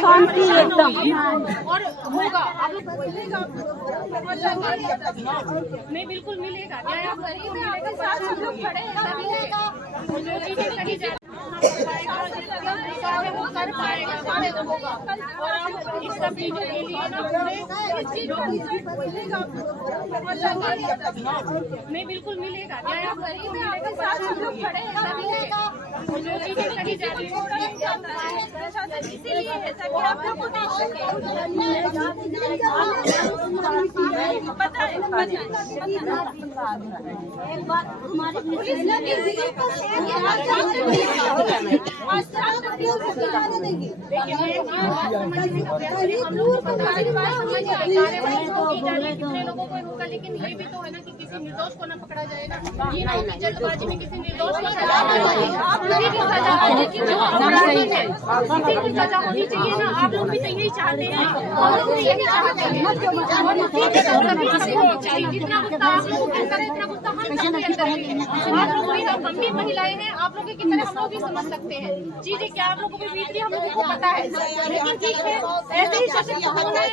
शांति एकदम और होगा आप लोग नहीं, बिल्कुल मिलेगा। न्याय आप गरीब है, आपके साथ हम लोग खड़े हैं, जो चीजें कही जाती वो कर पाएगा, होगा। और आप इस सब चीजों के लिए नहीं, बिल्कुल मिलेगा। न्याय आप गरीब है, आपके साथ हम लोग खड़े हैं, जो चीजें कही जाती है इसीलिए है ताकि आप लोग को देख सके। पता है एक बात हमारे पुलिस लोगों को रोका, लेकिन ये भी तो है ना कि किसी निर्दोष को ना पकड़ा जाएगा। ये ना कि जल्दबाजी में किसी निर्दोष को सजा होनी चाहिए ना। आप लोग भी तो यही चाहते हैं, हम लोग भी यही चाहते हैं। जितना गुस्सा आप लोग करें, इतना गुस्सा हम करेंगे। आप लोग भी, हम भी महिलाएं हैं, आप लोग की तरह हम लोग भी समझ सकते हैं चीजें क्या आप लोगों को बीत रही है, हम लोगों को पता है। लेकिन ठीक है, ऐसे ही सशक्त होना है।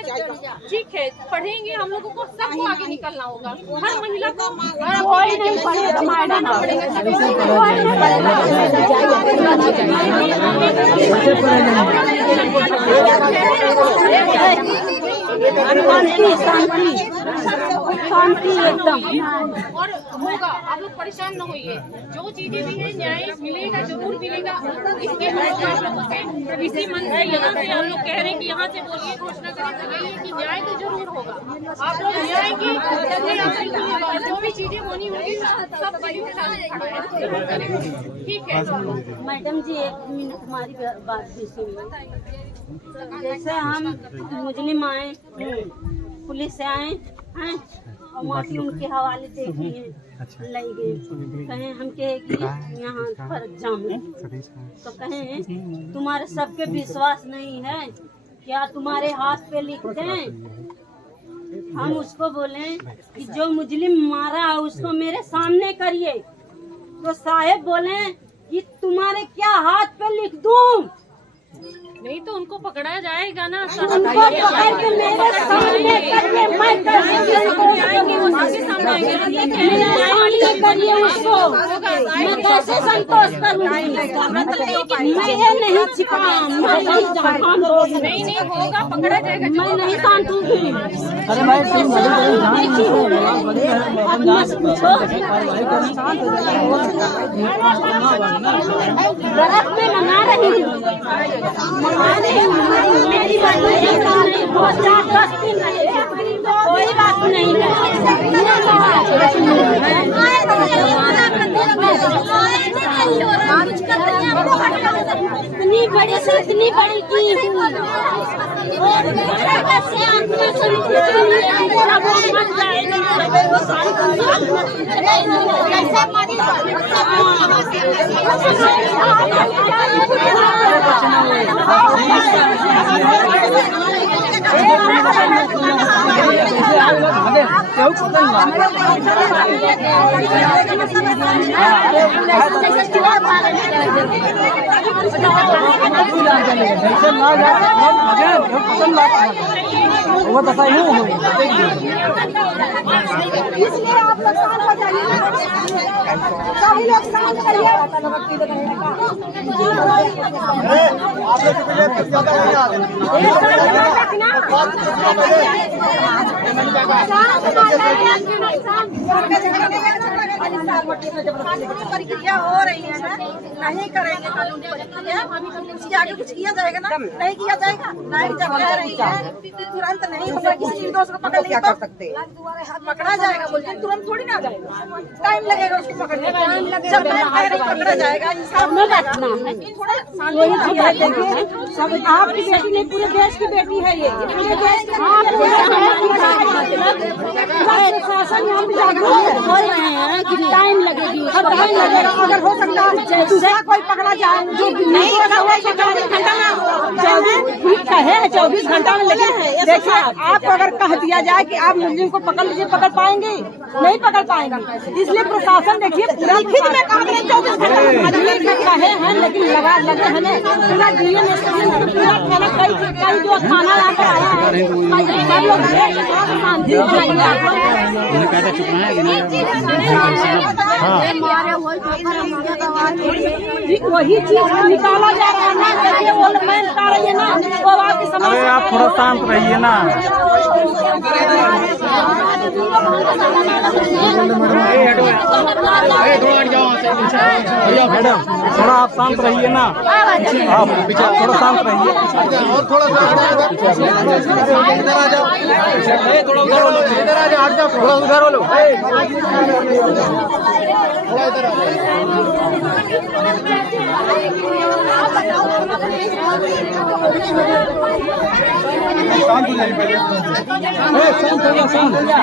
ठीक है, पढ़ेंगे, हम लोगों को सबको आगे निकलना होगा। हर महिला को शांति एकदम और होगा। आप लोग परेशान न होइए, जो चीजें भी है न्याय मिलेगा, जरूर मिलेगा। इसके आप लोगों से इसी मन से यहाँ से हम लोग कह रहे हैं कि यहाँ से बोलिए, घोषणा करें कि न्याय तो जरूर होगा। आप लोग न्याय की जो भी चीजें होनी होगी सब ठीक है। मैडम जी, एक मिनट हमारी बात भी सुनिए। जैसे हम मुजरिम आए, पुलिस से आए हैं और माफी उनके हवाले दे दिए, लाई गए। कहें हम कहेगी यहाँ पर जाम है, तो कहें तुम्हारे सबके विश्वास नहीं है क्या, तुम्हारे हाथ पे लिख दें। हम उसको बोले कि जो मुजरिम मारा है उसको मेरे सामने करिए, तो साहेब बोले कि तुम्हारे क्या हाथ पे लिख दूं। नहीं तो उनको पकड़ा जाएगा ना। उनको पकड़ के मेरे सामने करिए, मैं करिए उसको, मैं कैसे संतोष करूँगी। मैं ये नहीं छिपा, नहीं होगा, पकड़ा जाएगा। मैं नहीं शांतूंगी। अरे मैं गलत में मना रही हूँ, मेरी बात बहुत जबरदस्ती नहीं, कोई बात नहीं है। इतनी बड़ी से इतनी बड़ी की वो तो सही हूँ। इसलिए आप लोग शांत हो जाइए, सभी लोग शांत करिए। प्रक्रिया हो रही है ना, नहीं करेंगे कानूनी प्रक्रिया, उसके आगे कुछ किया जाएगा ना, नहीं किया जाएगा। नहीं जब कह रही है तुरंत नहीं होगा, किसी निर्दोष को पकड़ क्या कर सकते, पकड़ा जाएगा बोलते तुरंत थोड़ी ना जाएगा, टाइम लगेगा उसको पकड़ने में। जब पकड़ा जाएगा इंसाफ में बैठना है। सब आपकी बेटी नहीं, पूरे देश की बेटी है ये, पूरे देश बोल रहे हैं कि टाइम लगेगी, अगर हो सकता है दूसरा कोई पकड़ा जाए जो नहीं पकड़ा हुआ 24 घंटा में कहे 24 घंटा में, लेकिन देखिए आपको अगर कह दिया जाए कि आप मुलजिम को पकड़ लीजिए, पकड़ पाएंगे? नहीं पकड़ पाएंगे। इसलिए प्रशासन देखिए पूरा लिखित में कहा 24 घंटा कहे हैं, लेकिन लगा लगे हैं पूरा डीएम पूरा खाना कई जो खाना यहाँ पर आया है, वही चीज निकाला जा रहा है ना। देखिए वो मैं बता रही है ना, वो आपकी समझ। अरे आप थोड़ा शांत रहिए ना। मैडम थोड़ा आप शांत रहिए ना, आप थोड़ा शांत रहिए और थोड़ा इधर आ जाओ, थोड़ा उधर हो लो, इधर आ जाओ, थोड़ा उधर हो लो, थोड़ा इधर आ शांत हो जाइए पहले, शांत हो जाओ,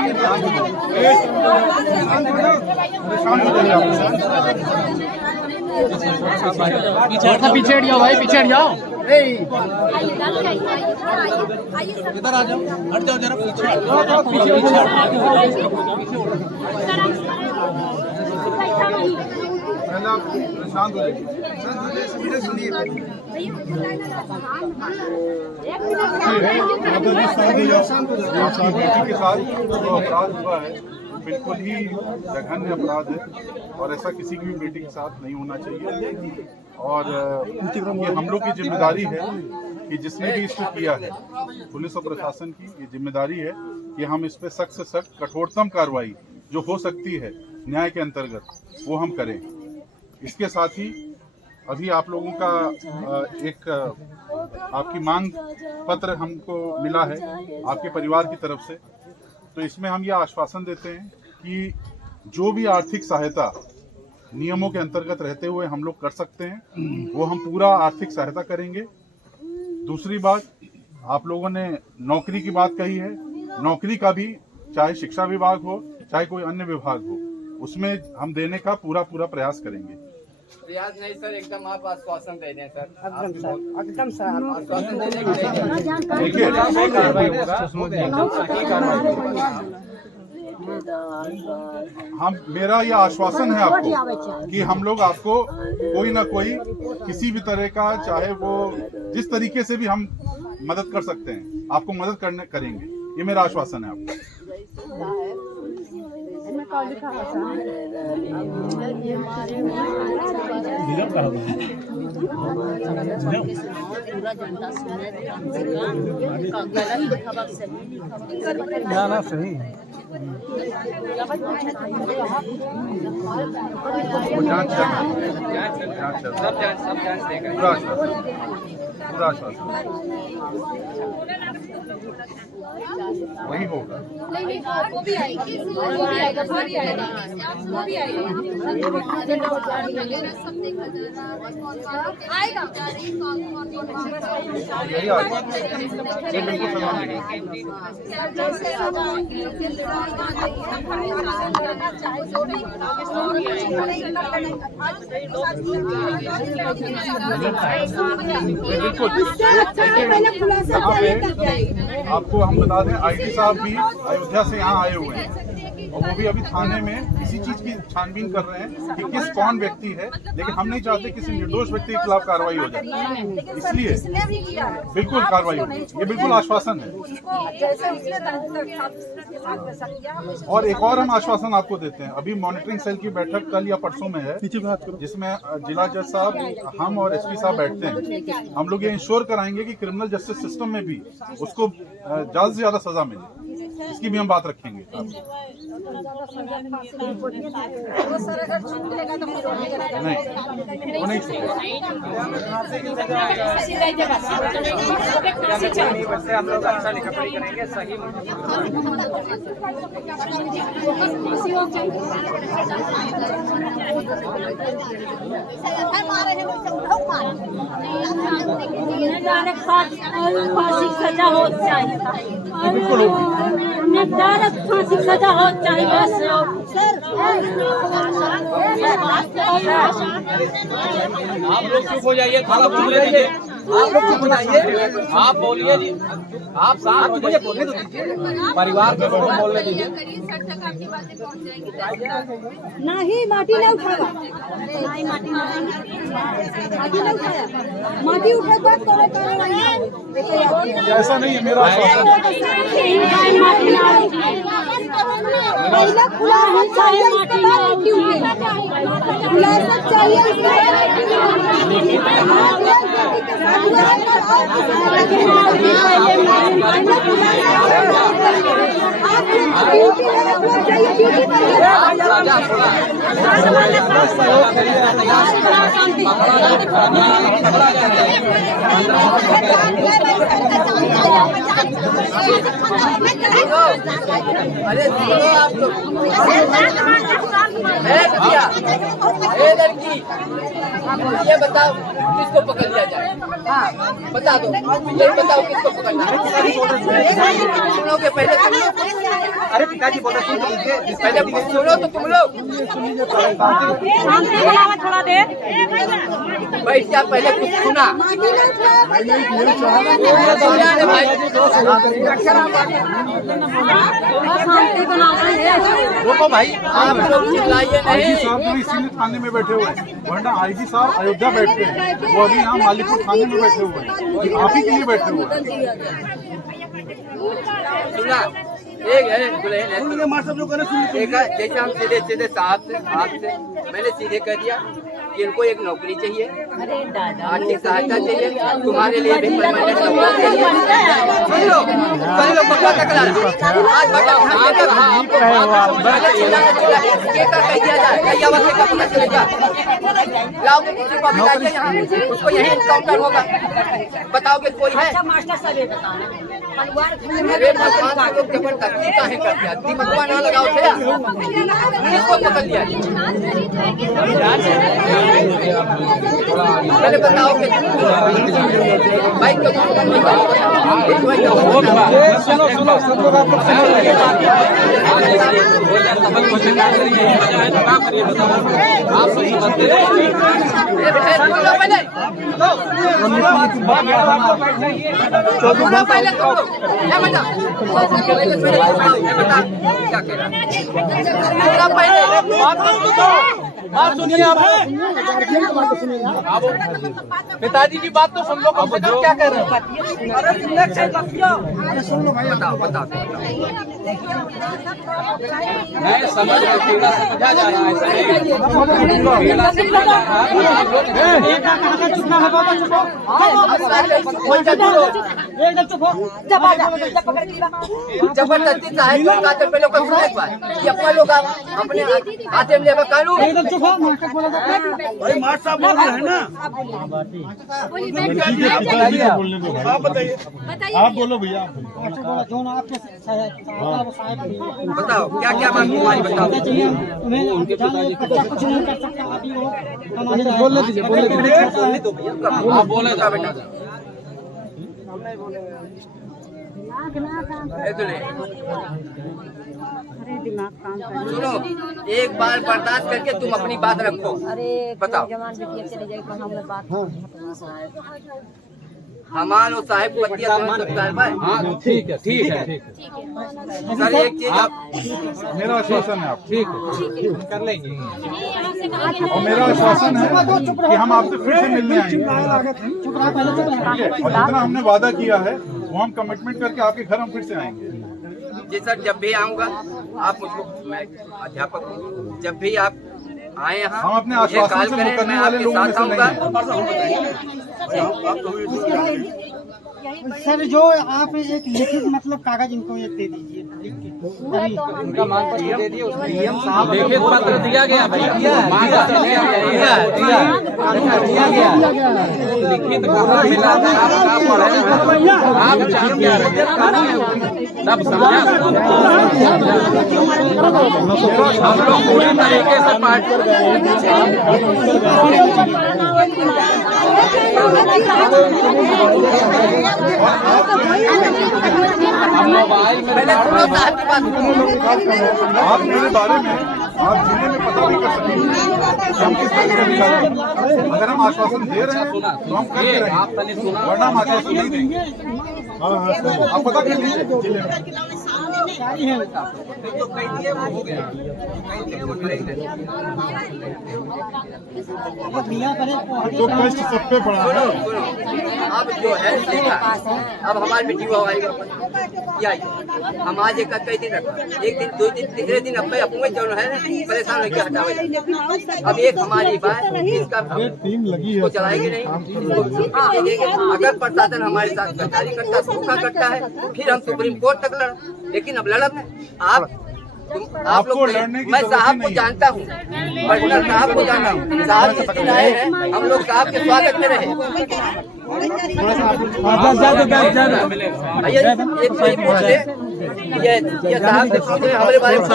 शांत पीछे हट जाओ भाई, पीछे हट जाओ, इधर आ जाओ, हट जाओ जरा पीछे, शांत हो जाइए, सुनिए के साथ जो अपराध हुआ है बिल्कुल ही जघन्य अपराध है और ऐसा किसी की भी बेटी के साथ नहीं होना चाहिए। और ये हम लोग की जिम्मेदारी है कि जिसने भी इसको किया है, पुलिस और प्रशासन की ये जिम्मेदारी है कि हम इस पे सख्त से सख्त कठोरतम कार्रवाई जो हो सकती है न्याय के अंतर्गत वो हम करें। इसके साथ ही अभी आप लोगों का एक आपकी मांग पत्र हमको मिला है आपके परिवार की तरफ से, तो इसमें हम ये आश्वासन देते हैं कि जो भी आर्थिक सहायता नियमों के अंतर्गत रहते हुए हम लोग कर सकते हैं वो हम पूरा आर्थिक सहायता करेंगे। दूसरी बात, आप लोगों ने नौकरी की बात कही है, नौकरी का भी चाहे शिक्षा विभाग हो चाहे कोई अन्य विभाग हो उसमें हम देने का पूरा प्रयास करेंगे। प्रयास नहीं सर, एकदम आप आश्वासन दे दें सर, एकदम सर आश्वासन दे दें। देखिए हम मेरा यह आश्वासन है आपको कि हम लोग आपको कोई ना कोई किसी भी तरह का, चाहे वो जिस तरीके से भी हम मदद कर सकते हैं आपको मदद करेंगे, ये मेरा आश्वासन है आपको। गाना सही जांच सब जांच देगा, पूरा आश्वासन वही होगा। वो भी आएगी, वो भी आएगा, वो भी आएगा, वो भी आएगा, आएगा। यही ये बिल्कुल सलाम आपको हम बता दें, आईटी साहब भी अयोध्या से यहाँ आए हुए हैं और वो भी अभी थाने में इसी चीज की छानबीन कर रहे हैं कि कौन व्यक्ति है, लेकिन हम नहीं चाहते किसी निर्दोष व्यक्ति के खिलाफ कार्रवाई हो जाए, इसलिए बिल्कुल कार्रवाई होगी, ये बिल्कुल आश्वासन है। और एक और हम आश्वासन आपको देते हैं, अभी मॉनिटरिंग सेल की बैठक कल या परसों में है जिसमें जिला जज साहब, हम और एसपी साहब बैठते हैं। हम लोग ये इंश्योर कराएंगे कि क्रिमिनल जस्टिस सिस्टम में भी उसको ज्यादा से ज्यादा सजा मिले, इसकी भी हम बात रखेंगे। नहीं वो नहीं वैसे हम लोग अच्छा लिखा पढ़ी करेंगे सही फांसी सजा हो चाहिए, डायरेक्ट फांसी सजा हो चाहिए बस। आप लोग चुप हो जाइए, थोड़ा बोलने दीजिए। आप लोग चुप हो जाइए, आप बोलिए जी, आप शांत हो जाइए, बोलने तो दीजिए, परिवार के लोगों को बोलने दीजिए। नहीं माटी नहीं उठाया, माटी उठे बात ऐसा नहीं है मेरा पहले खुलासा चाहिए, इसके बाद मिट्टी उठेगी। खुलासा अरे सुनो आप लोग, लड़की ये बताओ किसको पकड़ लिया जाए? बता दो, ये बताओ किसको पकड़ना है? सुनोगे पहले तुम लोग। अरे पिताजी बोल रहे थे पहले सुनो तो तुम लोग थोड़ा देर बैठ जा, पहले कुछ सुना। रुको भाई, आप लोग चिल्लाइए नहीं। साहब भी इसीलिए थाने में बैठे हुए हैं, वरना आईजी साहब अयोध्या बैठते हैं, वो अभी यहाँ मालिकपुर थाने में बैठे हुए हैं, आप ही के लिए बैठे हुए हैं। सुना, एक है एक है, जैसे हम सीधे सीधे साहब से आपसे मैंने सीधे कह दिया कि इनको एक नौकरी चाहिए, आर्थिक सहायता चाहिए, तुम्हारे लिए भी परमानेंट नौकरी चाहिए। सुन लो, सभी लोग पकड़ा तकड़ा आज बताओ कहाँ तक कह दिया जाए, कैया वक्त का पता चलेगा। लाओ के किसी को अभी लाइए यहाँ, उसको यही इनकाउंटर होगा। बताओ कि कोई है? अरे भगवान लोग जबरदस्ती काहे करते हैं? दिमाग ना लगाओ थे, किसको पकड़ लिया? पहले बताओ कि बाइक को बात सुनिए आप, पिताजी की बात तो सुन लो, कम से कम क्या कह रहे हैं? बताओ बताओ नहीं समझ समझा जा रहा है, जबरदस्ती साहब पे लोग कि अपना लोग अपने हाथे में लेकर कानून आप बताइए, आप बोलो भैया, बताओ क्या क्या मांग तुम्हारी, बताओ। बोलने दीजिए, आप बोले था बेटा। सुनो, एक बार बर्दाश्त करके तुम अपनी बात रखो। बताओ। हमारे साहिब बतिया समझ सकता है भाई। हाँ ठीक है, ठीक है, ठीक है सर, एक चीज आप मेरा आश्वासन है, आप ठीक है कर लेंगे। और मेरा आश्वासन है कि हम आपसे फिर से मिलने आएंगे, ठीक है? और जितना हमने वादा किया है वो हम कमिटमेंट करके आपके घर हम फिर से आएंगे। जी सर, जब भी आऊँगा आप मुझको, मैं अध्यापक हूँ, जब भी आप आए यहाँ हम अपने आश्वासन से मुकरने वाले लोगों में से नहीं हैं। सर जो आप एक लिखित मतलब कागज इनको एक दे दीजिए लिख के। उनका मांग पत्र दे दिए, उसमें नियम साहब लिखित पत्र दिया गया भाई, मांग पत्र दिया गया, लिखित पत्र मिला था, आप पढ़े आप जान क्या रहे तब समझा। हम लोग पूरी तरीके से पार्ट मोबाइल में आप मेरे बारे में आप जिले में पता नहीं कर सकेंगे कि हम किस तरह के अधिकारी हैं। अगर हम आश्वासन दे रहे हैं तो हम कर रहे हैं, वरना हम आश्वासन नहीं देंगे। आप पता कर लीजिए जिले में। तो कष्ट सब पे पड़ा है। अब जो है देखा, अब हमारी मीटिंग आएगा हम आज एक कई दिन रखा, एक दिन दो दिन तीसरे दिन अब अपने जो है परेशान होकर हटावे। अब एक हमारी बात इसका टीम लगी है, को चलाएगी नहीं, अगर प्रशासन हमारे साथ गद्दारी करता धोखा करता है फिर हम सुप्रीम कोर्ट तक लड़, लेकिन अब लड़त है आप लोग मैं साहब को जानता हूँ, पर्सनल साहब को जानता हूँ, साहब जिस दिन आए हैं हम लोग साहब के स्वागत में रहे। ये साहब से पूछे हमारे बारे में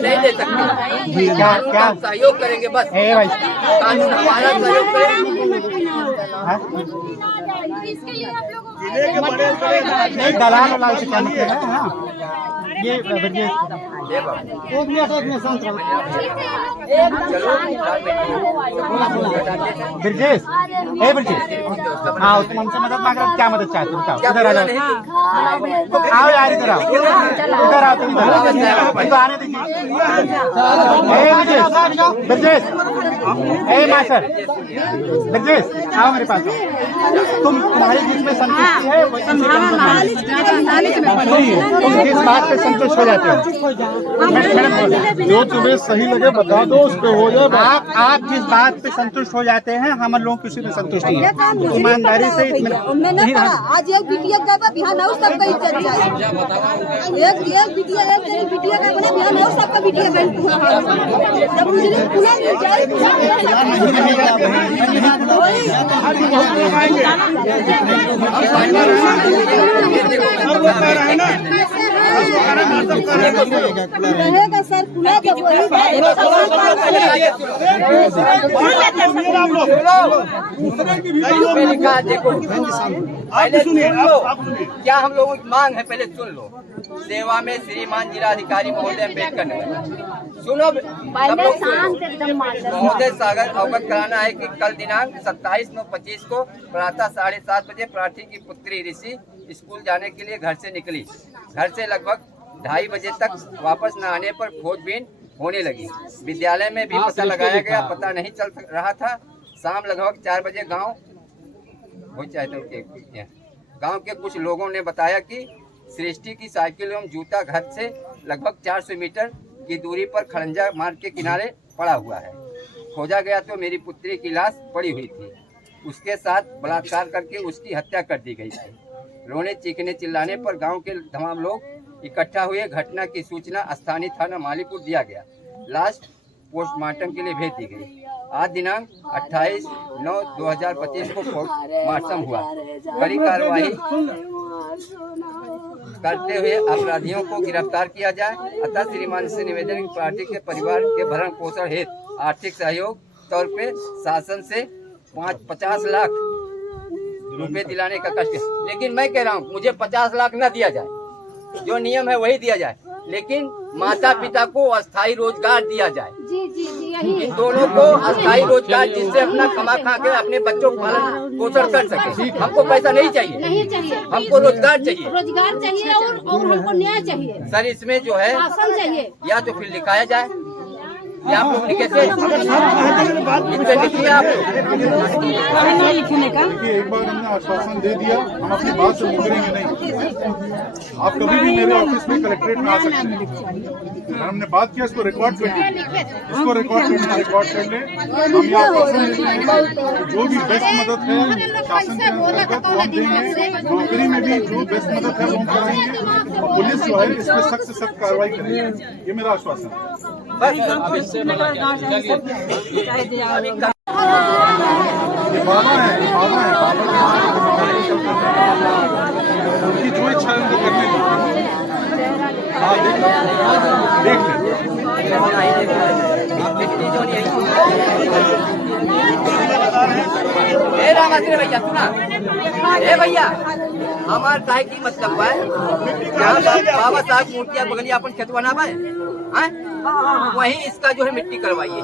नहीं ले सकते, क्या सहयोग करेंगे बस, कानून हमारा सहयोग करेंगे। दलाल वाला से क्या मतलब है ना ये ब्रजेश एक मिनट शांत रहो। ब्रजेश ब्रजेश हाँ तुमसे मदद मांग रहा हूँ, क्या मदद चाहते हो बताओ। इधर आ जाओ, आओ यार इधर आओ, इधर आओ तुम इधर आने दीजिए। ब्रजेश मास्टर ब्रजेश आओ मेरे पास। तुम्हारे बीच में संतुष्टि है, तुम किस बात पे संतुष्ट हो जाते हो? जो तुम्हें सही लगे बता दो, उस पे हो जाए। आप जिस बात पे संतुष्ट हो जाते हैं हम लोग किसी में संतुष्ट नहीं है। ईमानदारी से आज एक बिटिया का बिहान और सबका इज्जत चाहिए, एक बिटिया का बना बिहान और सबका बिटिया बहन सब मुझे पुनः मिल जाए। रहेगा सर खुला जब वही देखो पहले सुन लो क्या हम लोगों की मांग है, पहले सुन लो। सेवा में श्रीमान जिलाधिकारी महोदय अम्बेडकर नगर, सुनो महोदय सागर अवगत कराना है कि कल दिनांक 27/9/25 को प्रातः 7:30 बजे प्रार्थी की पुत्री ऋषि स्कूल जाने के लिए घर से निकली। घर से लगभग 2:30 बजे तक वापस न आने पर खोजबीन होने लगी। विद्यालय में भी पता लगाया गया, पता नहीं चल रहा था। शाम लगभग 4 बजे गांव के कुछ लोगों ने बताया कि सृष्टि की साइकिल एवं जूता घर से लगभग 400 मीटर की दूरी पर खड़ंजा मार्ग के किनारे पड़ा हुआ है। खोजा गया तो मेरी पुत्री की लाश पड़ी हुई थी, उसके साथ बलात्कार करके उसकी हत्या कर दी गई थी। रोने चीखने चिल्लाने पर गांव के तमाम लोग इकट्ठा हुए। घटना की सूचना स्थानीय थाना मालीपुर दिया गया। लाश पोस्टमार्टम के लिए भेज दी गई। आज दिनांक 28/9/2025 को पोस्टमार्टम हुआ। कड़ी कार्रवाई करते हुए अपराधियों को गिरफ्तार किया जाए। अतः श्रीमान से निवेदन की पार्टी के परिवार के भरण पोषण हेतु आर्थिक सहयोग तौर पे शासन से 50 लाख रुपए दिलाने का कष्ट। लेकिन मैं कह रहा हूँ मुझे 50 लाख न दिया जाए, जो नियम है वही दिया जाए, लेकिन माता पिता को अस्थायी रोजगार दिया जाए। इन दोनों को अस्थायी रोजगार, जिससे अपना कमा खा के अपने बच्चों को पालन पोषण कर सके। हमको पैसा नहीं चाहिए, हमको रोजगार चाहिए और हमको न्याय चाहिए। सर इसमें जो है या तो फिर लिखाया जाए ये आप लोग लिखे थे, इनसे लिखिए आप लोग। देखिए, एक बार हमने आश्वासन दे दिया, हम अपनी बात से मुकरेंगे नहीं। आप कभी भी मेरे ऑफिस में कलेक्ट्रेट में आ सकते हैं। अगर हमने बात किया, इसको रिकॉर्ड कर लें, इसको रिकॉर्ड करना रिकॉर्ड कर लें। हम ये आश्वासन देते हैं जो भी बेस्ट मदद है शासन के अंतर्गत वो हम देंगे। नौकरी में भी जो बेस्ट मदद है वो हम कराएंगे, और पुलिस जो है इस पर सख्त से सख्त कार्रवाई करेगी। ये मेरा आश्वासन है। बस ये बाबा है, बाबा है, उनकी जो इच्छा है उनको करने दो। हाँ, देख लें। भैया सुना, ए भैया हमार काहे की मतलब है, बाबा साहब मूर्तियाँ बगलिया अपन खेतवा ना पाए, वहीं इसका जो है मिट्टी करवाइए।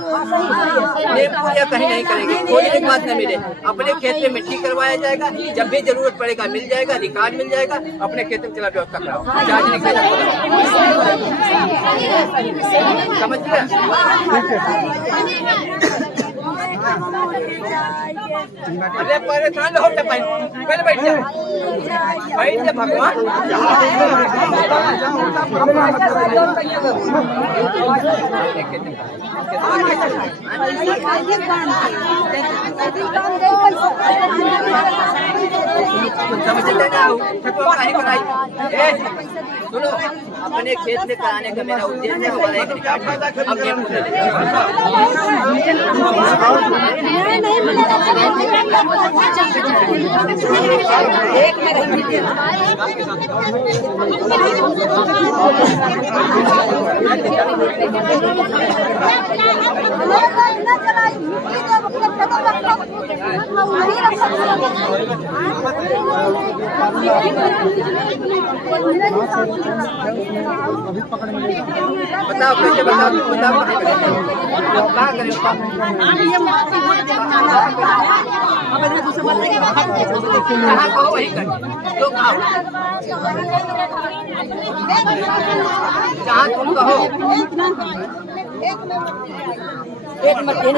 पूजा कहीं नहीं करेंगे, कोई एक बात न मिले, अपने खेत में मिट्टी करवाया जाएगा। जब भी जरूरत पड़ेगा मिल जाएगा, रिकॉर्ड मिल जाएगा। अपने खेत में चला व्यवस्था कराओ, चार्ज नहीं करना। समझ गया? अरे परेशान हो तो पहले बैठ जा, बैठ जा भगवान। सुनो, अपने खेत में कराने का मेरा उद्देश्य है, हमारा एक रिकॉर्ड है। अब ये पूछ बताओ कैसे, बताओ बताओ क्या करें। जहाँ कहो वही कर, जो कहो, जहाँ तुम कहो। एक मिनट